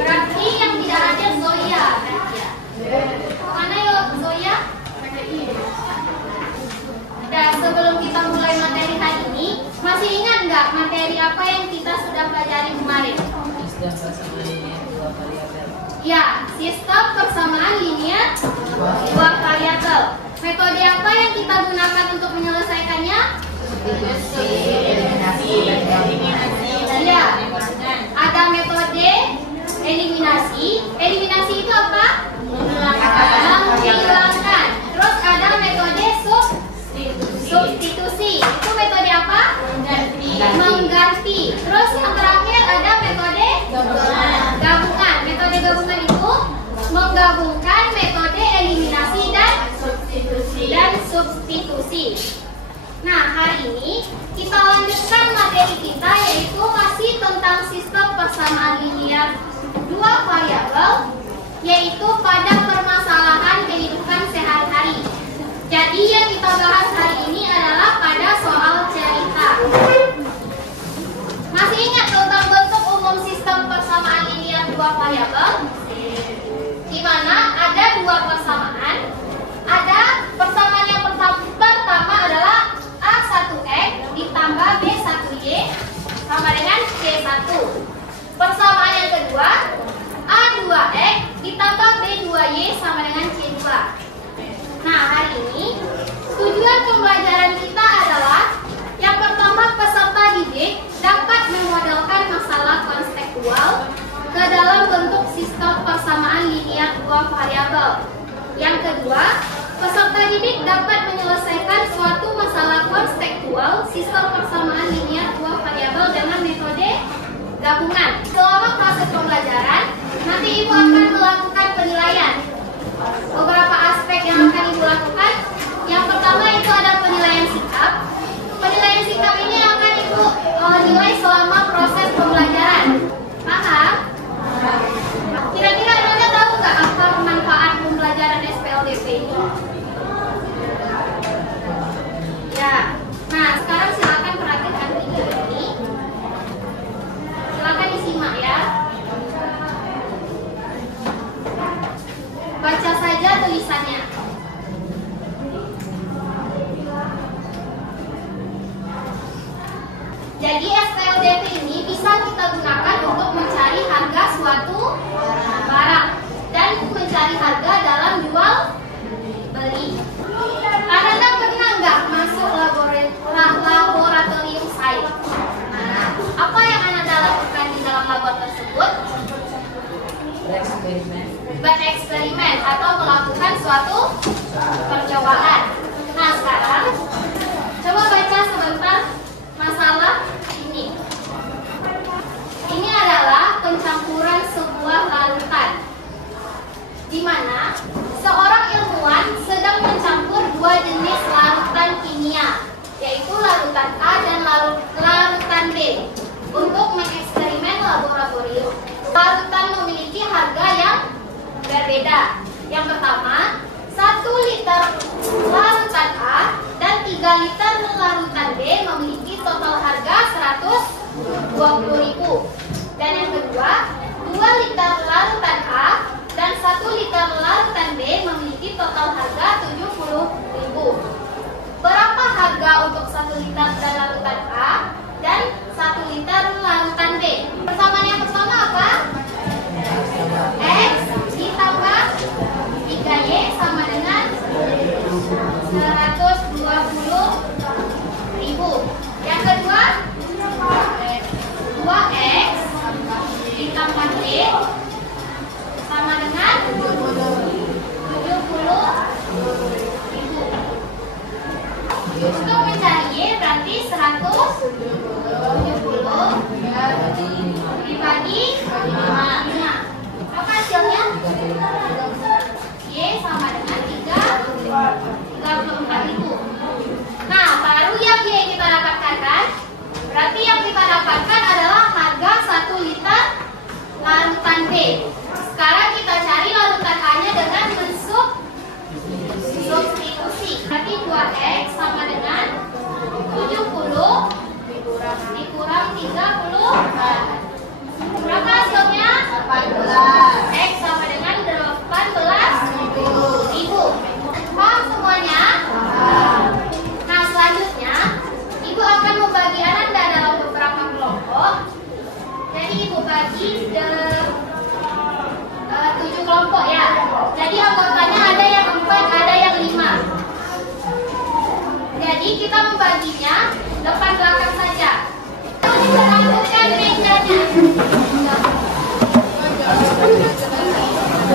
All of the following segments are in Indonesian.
Berarti yang tidak hadir Zoya. Mana yuk Zoya? Nah, sebelum kita mulai materi hari ini, masih ingat nggak materi apa yang kita sudah pelajari kemarin? Sistem persamaan linear dua variabel. Ya, sistem persamaan linear dua variabel. Metode apa yang kita gunakan untuk menyelesaikannya? Eliminasi. Ya, ada metode eliminasi. Eliminasi itu apa? Menghilangkan. Terus ada metode substitusi. Itu metode apa? Mengganti. Terus yang terakhir ada metode gabungan. Metode gabungan itu menggabungkan metode eliminasi dan substitusi. Nah, hari ini kita lanjutkan materi kita, yaitu masih tentang sistem persamaan linear dua variabel, yaitu pada permasalahan kehidupan sehari-hari. Jadi yang kita bahas hari ini adalah pada soal cerita. Masih ingat tentang bentuk umum sistem persamaan linear dua variabel? Di mana ada dua persamaan. Ada persamaan yang pertama adalah A1X ditambah B1Y sama dengan C1. Persamaan yang kedua, A2X ditambah B2Y sama dengan C2. Nah, hari ini tujuan pembelajaran kita adalah yang pertama, peserta didik dapat memodelkan masalah konseptual ke dalam bentuk sistem persamaan linear dua variabel. Yang kedua, peserta didik dapat menyelesaikan suatu masalah konseptual sistem persamaan linear dua variabel dengan metode gabungan. Selama proses pembelajaran, nanti Ibu akan melakukan penilaian. Beberapa aspek yang akan Ibu lakukan. Yang pertama itu ada penilaian sikap. Penilaian sikap ini akan Ibu nilai selama proses pembelajaran. Paham? Kira-kira Anda tahu nggak apa manfaat pembelajaran SPLDP ini? Ya. Nah, sekarang silakan perhatikan video ini. Silakan disimak ya. Baca saja tulisannya. Jadi SPLDP ini bisa kita gunakan untuk mencari harga suatu barang dan mencari harga dalam jual beli. Anda pernah nggak masuk laboratorium sains? Nah, apa yang Anda lakukan di dalam labor tersebut? Bereksperimen atau melakukan suatu percobaan. Nah, sekarang coba baca sebentar masalah ini. Ini adalah pencampuran sebuah larutan, di mana seorang ilmuwan sedang mencampur dua jenis larutan kimia, yaitu larutan A dan larutan B, untuk mengeksperimen laboratorium. ada. Yang pertama, 1 liter larutan A dan 3 liter larutan B memiliki total harga 120.000. Dan yang kedua, 2 liter larutan A dan 1 liter larutan B memiliki total harga 70.000. Berapa harga untuk 1 liter dan larutan A dan 1 liter larutan B? Persamaan yang pertama apa? X ditambah 3Y sama dengan 120.000. Yang kedua, 2X ditambah Y sama dengan 70.000. Untuk mencari Y berarti 170 dibagi 5. Apa hasilnya? Y sama dengan 34.000. Nah, baru yang Y kita dapatkan kan? Berarti yang kita dapatkan adalah harga 1 liter larutan B. Sekarang kita cari larutan A-nya dengan substitusi. Berarti 2X sama dengan 70 dikurang 30. Berapa hasilnya? 18. X sama dengan 18.000. Paham semuanya? Nah, selanjutnya Ibu akan membagi Ananda dalam beberapa kelompok. Jadi Ibu bagi 7 kelompok ya. Jadi anggotanya ada yang 4, ada yang 5. Jadi kita membaginya depan belakang saja. Lakukan mejanya.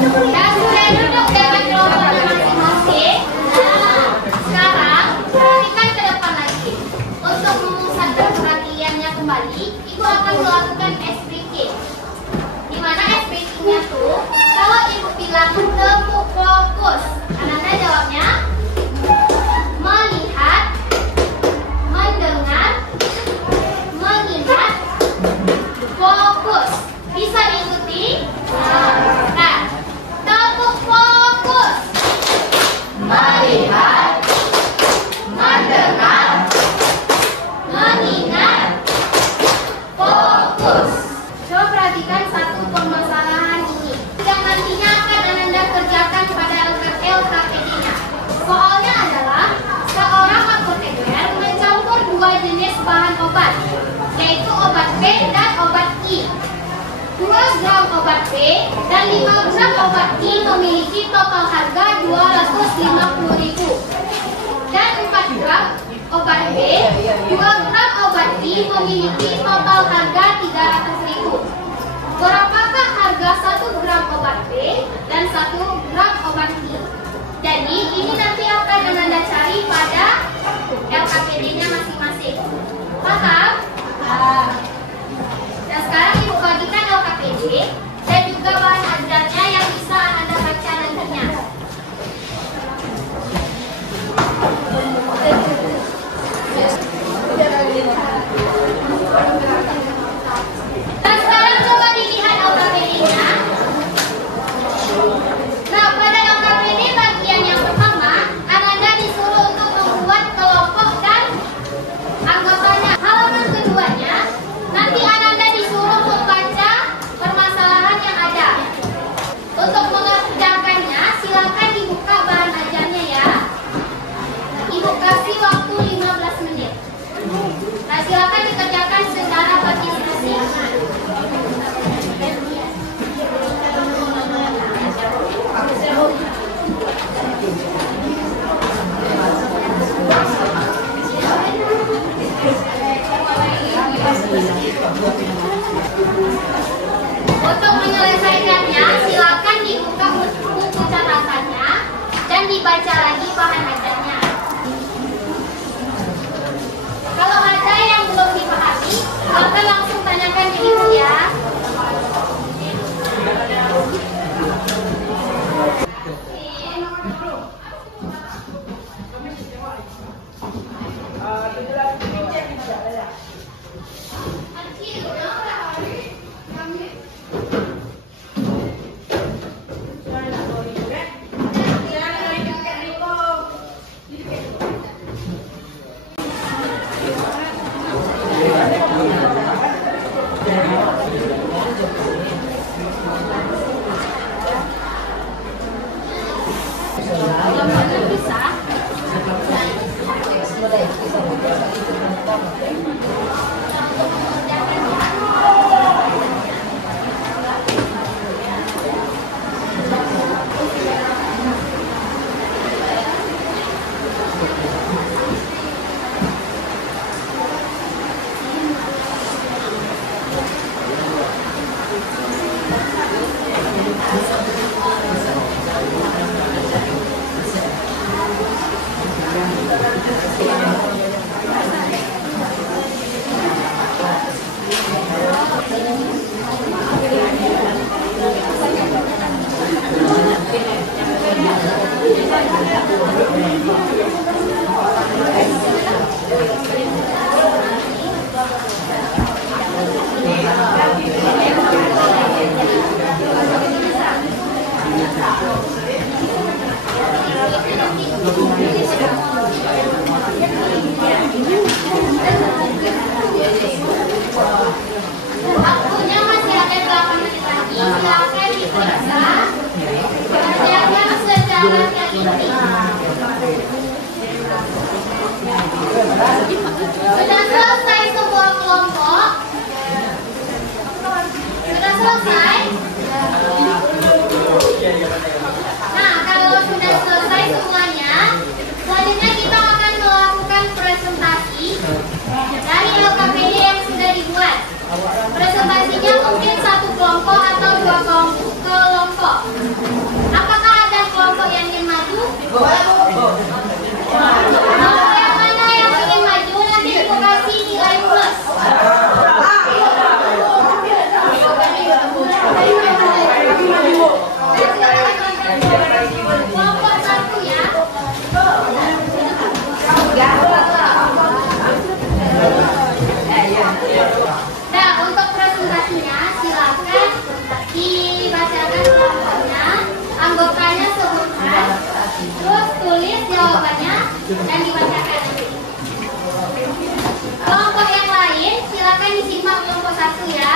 Dan sudah duduk dengan kelompoknya masing-masing. Nah, sekarang perhatikan ke depan lagi. Untuk memusatkan perhatiannya kembali, Ibu akan melakukan SPK. Di mana SPK-nya tuh, kalau Ibu bilang temu fokus, Ananda jawabnya melihat, mendengar, mengingat, fokus. Bisa diikuti? Nah, temu fokus. Melihat, mendengar, mengingat, fokus. Coba perhatikan satu permasalahan ini yang nantinya akan Ananda kerjakan pada LKPD-nya. Soalnya adalah seorang apoteker mencampur 2 jenis bahan obat, yaitu obat B dan obat I. 2 gram obat B dan 5 gram obat I memiliki total harga 250.000. Dan 4 gram obat B, 2 gram obat I memiliki total harga 300.000. Berapakah harga 1 gram obat B dan 1 gram obat I? Jadi ini nanti akan Ananda cari pada LKPD-nya masing-masing. Paham? Dan sekarang Ibu bagikan LKPD dan juga bahan ajarnya yang bisa Ananda baca nantinya. Dan sekarang coba dilihat LKPD-nya. Nah, pada LKPD bagian yang pertama, Ananda disuruh untuk membuat kelompok dan anggotanya. Halaman keduanya, nanti Ananda disuruh membaca permasalahan yang ada. Untuk mengerjakannya, silakan dibuka bahan ajarnya ya. Ibu kasih waktu 15 menit. Nah, silakan dikerjakan secara berdiskusi. Untuk menyelesaikannya, silakan dibuka buku catatannya dan dibaca lagi bahan ajarnya. Kalau ada yang belum dipahami, silakan langsung tanyakan di ibu ya. akan diperiksa panjangnya sejalannya ini. Sudah selesai semua kelompok? Sudah selesai? Nah, kalau sudah selesai semuanya, selanjutnya kita akan melakukan presentasi dari LKPD yang sudah dibuat. Presentasinya mungkin satu kelompok atau dua kelompok. Apakah ada kelompok yang ingin maju? Kelompok yang mana yang ingin maju nanti ibu kasih nilai plus. Kelompok satu ya. Nah, untuk presentasinya silakan dibacakan kelompoknya, anggotanya sebutkan, terus tulis jawabannya dan dibacakan. Kelompok yang lain silakan disimak kelompok satu ya.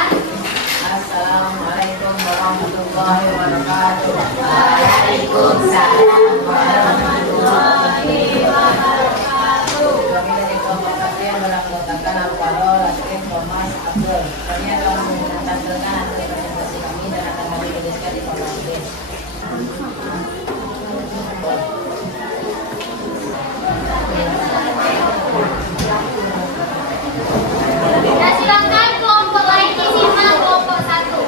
Assalamualaikum warahmatullahi wabarakatuh. Waalaikumsalam warahmatullahi wabarakatuh. Kami dari kelompok satu yang beranggotakan Al-Farol, Latif, Thomas, Abdul. Kami akan menampilkan hasil presentasi kami dan akan kami tuliskan di PowerPoint. Nah, silakan kelompok lain disimak kelompok satu.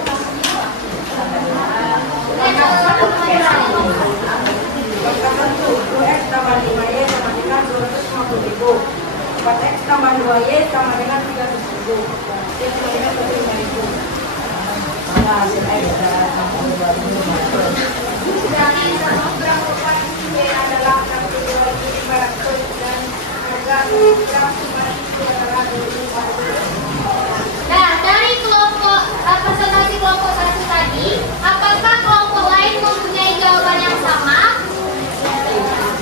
X tambah 5Y sama dengan 250.000. 4X tambah 2Y sama dengan 300.000. Y sama dengan 35.000. Maka hasil X adalah 62.000. Dari program operasi Y adalah 62.500 dan harga program operasi adalah 2.500. Nah, dari kelompok presentasi kelompok satu tadi, apakah kelompok lain mempunyai jawaban yang sama?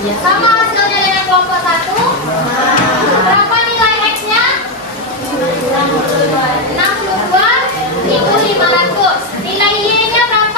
Sama hasilnya dengan kelompok satu? Berapa nilai X-nya? 62.500. Nilai Y-nya berapa?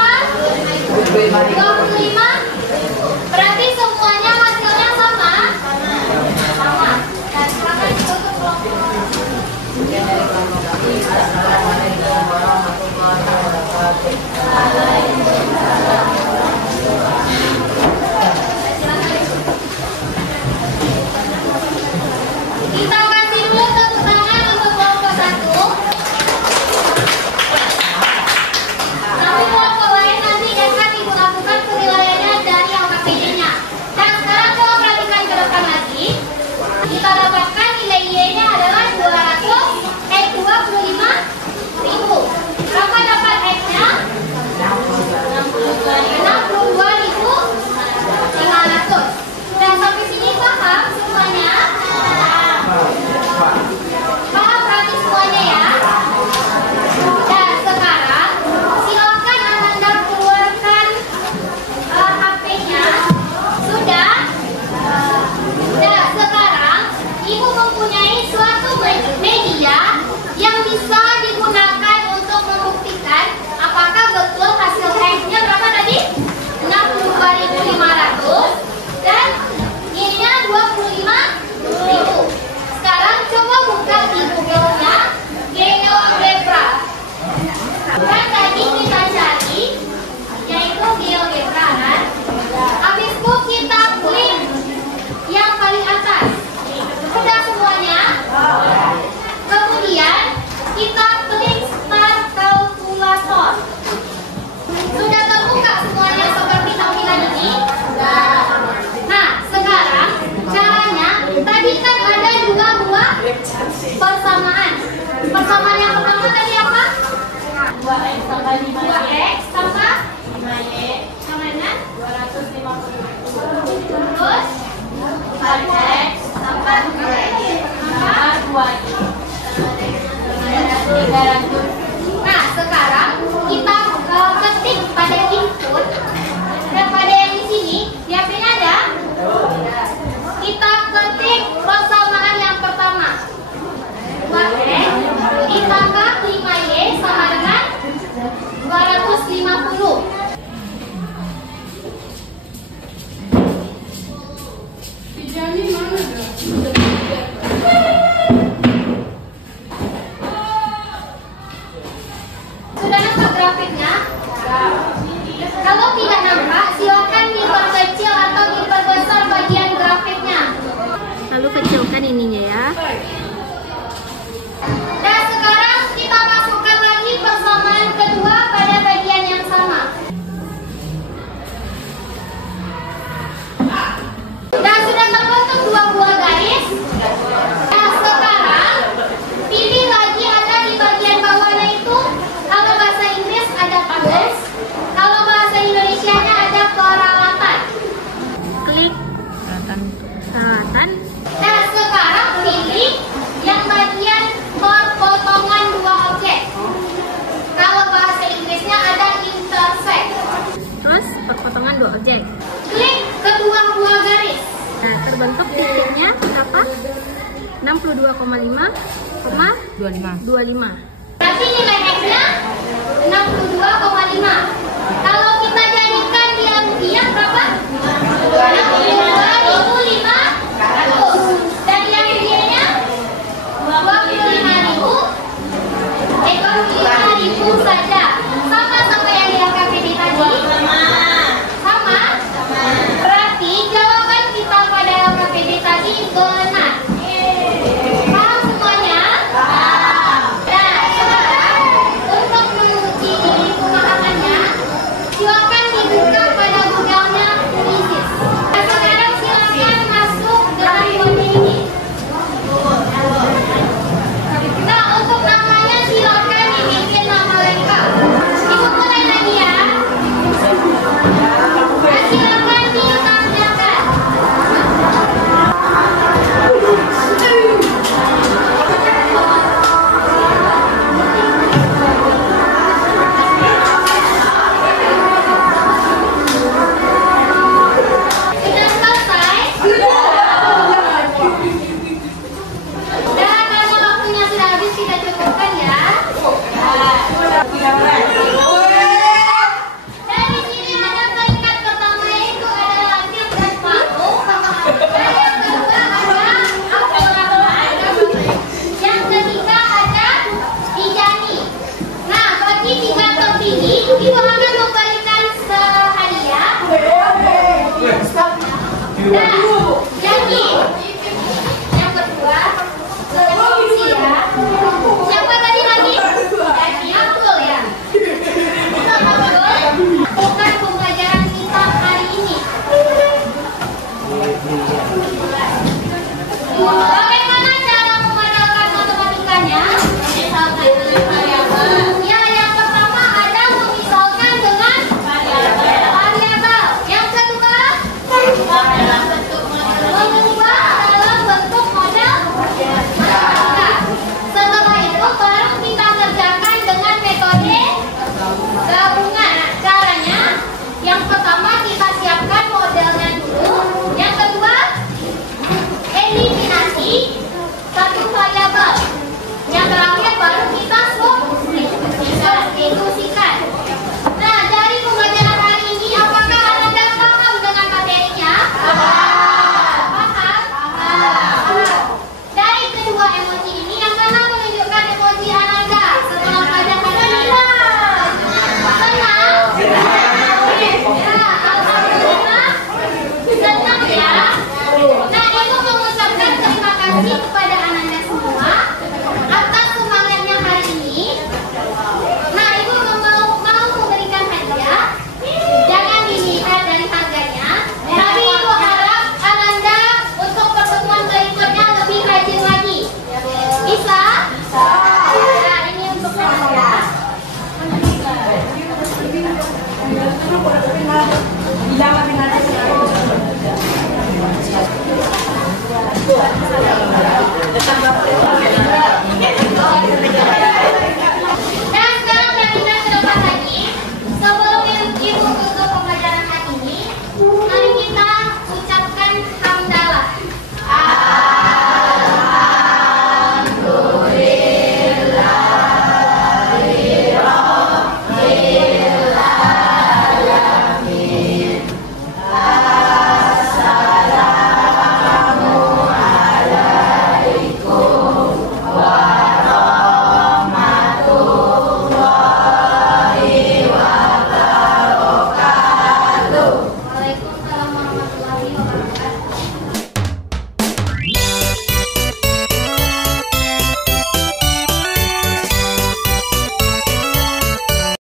25,25. Berarti nilai X-nya 62,5. Kalau kita jadikan dia rupiah berapa? 62.500. Dan yang Y-nya 25.000 saja. Sama yang di KPD tadi? Sama? Berarti jawaban kita pada KPD tadi benar. Paham semuanya? Nah, sekarang untuk menguji nilai pemahamannya, silakan dibuka pada Google-nya Quizzes. Nah, sekarang silakan masuk dalam kode ini. Nah, untuk namanya silakan dibikin nama lengkap. Ibu mulai lagi ya. Nah, silakan ditanyakan. Sudah selesai? Dan karena waktunya sudah habis, kita cukupkan ya. Dari sini ada peringkat pertama yaitu ada Latif dan Paku. Dan yang kedua ada Abdurrahman. Yang ketiga ada Ijani. Nah, bagi tiga tertinggi, Ibu akan memberikan sehadiah. Nah, jadi yang kedua, siapa tadi lagi? Jadi Abdul ya. Kita Abdul, bukan pembelajaran kita hari ini. Bagaimana cara memodalkan matematikanya? Ya, yang pertama ada memisalkan dengan variabel. Yang kedua, mengubah dalam bentuk model matematika. Setelah itu baru kita kerjakan dengan metode gabungan. Caranya, yang pertama kita siapkan modelnya dulu. Yang kedua, eliminasi satu variabel. Yang terakhir baru kita substitusikan. Nah, dari pembelajaran hari ini, apakah Anda paham dengan materinya? Paham? Dari kedua emoji ini, yang mana menunjukkan emoji Ananda setelah belajar hari ini? Senang? Ya, alhamdulillah. Senang ya? Nah, Ibu mengucapkan terima kasih kepada Ananda semua atas semangatnya hari ini. Nah, Ibu mau memberikan hadiah. Jangan dilihat dari harganya, tapi Ibu harap Ananda untuk pertemuan berikutnya lebih rajin lagi. Bisa? Nah, ini untuk Ananda.